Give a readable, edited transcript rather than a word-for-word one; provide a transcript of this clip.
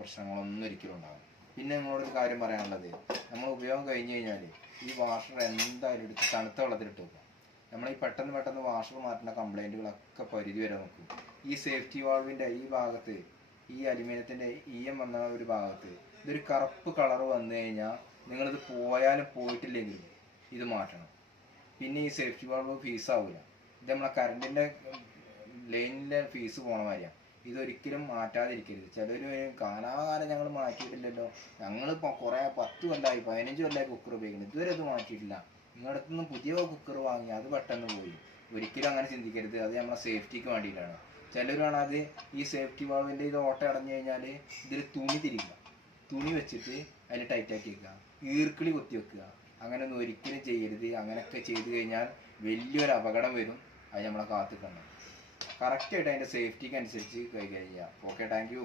പ്രശ്നങ്ങളൊന്നും ഒരിക്കലും ഉണ്ടാകും. പിന്നെ നിങ്ങളോടൊരു കാര്യം പറയാനുള്ളത്, നമ്മൾ ഉപയോഗം കഴിഞ്ഞ് കഴിഞ്ഞാൽ ഈ വാഷർ എന്തായാലും എടുത്ത് തണുത്ത വെള്ളത്തിലിട്ട് വെക്കുക. നമ്മൾ ഈ പെട്ടെന്ന് വാഷർ മാറ്റുന്ന കംപ്ലൈൻറ്റുകളൊക്കെ പരിധി വരെ നോക്കും. ഈ സേഫ്റ്റി വാൾവിൻ്റെ ഈ ഭാഗത്ത്, ഈ അലുമിനിയത്തിൻ്റെ EM വന്ന ഒരു ഭാഗത്ത് ഇതൊരു കറുപ്പ് കളർ വന്നു കഴിഞ്ഞാൽ നിങ്ങളിത് പോയാലും പോയിട്ടില്ലെങ്കിൽ ഇത് മാറ്റണം. പിന്നെ ഈ സേഫ്റ്റി വാൾവ് ഫീസാവില്ല. ഇത് നമ്മളെ കറണ്ടിൻ്റെ ലൈനിൻ്റെ ഫീസ് പോണ മാതിരിയാണ്. ഇതൊരിക്കലും മാറ്റാതിരിക്കരുത്. ചിലർ കാലാകാലം ഞങ്ങൾ മാറ്റിയിട്ടില്ലല്ലോ, ഞങ്ങളിപ്പോൾ കുറേ 10 കൊല്ലമായി 15 കൊല്ലമായി കുക്കർ ഉപയോഗിക്കുന്നത്, ഇതുവരെ അത് മാറ്റിയിട്ടില്ല, നിങ്ങളുടെ അടുത്ത് നിന്ന് പുതിയ കുക്കർ വാങ്ങി അത് പെട്ടെന്ന് പോയി. ഒരിക്കലും അങ്ങനെ ചിന്തിക്കരുത്. അത് നമ്മളെ സേഫ്റ്റിക്ക് വേണ്ടിയിട്ടാണ്. ചിലരാണ് അത് ഈ സേഫ്റ്റി വാൾവിൻ്റെ ഇത് ഓട്ട അടഞ്ഞു കഴിഞ്ഞാൽ ഇതിൽ തുണി തിരിക്കുക, തുണി വെച്ചിട്ട് അതിൽ ടൈറ്റാക്കി വെക്കുക, ഈർക്കിളി കുത്തി വെക്കുക. അങ്ങനെയൊന്നും ഒരിക്കലും ചെയ്യരുത്. അങ്ങനെയൊക്കെ ചെയ്ത് കഴിഞ്ഞാൽ വലിയൊരു അപകടം വരും. അത് നമ്മളെ കാത്തിക്കണം. കറക്റ്റായിട്ട് അതിൻ്റെ സേഫ്റ്റിക്ക് അനുസരിച്ച് കൈകാര്യം ചെയ്യാം. Okay, thank you.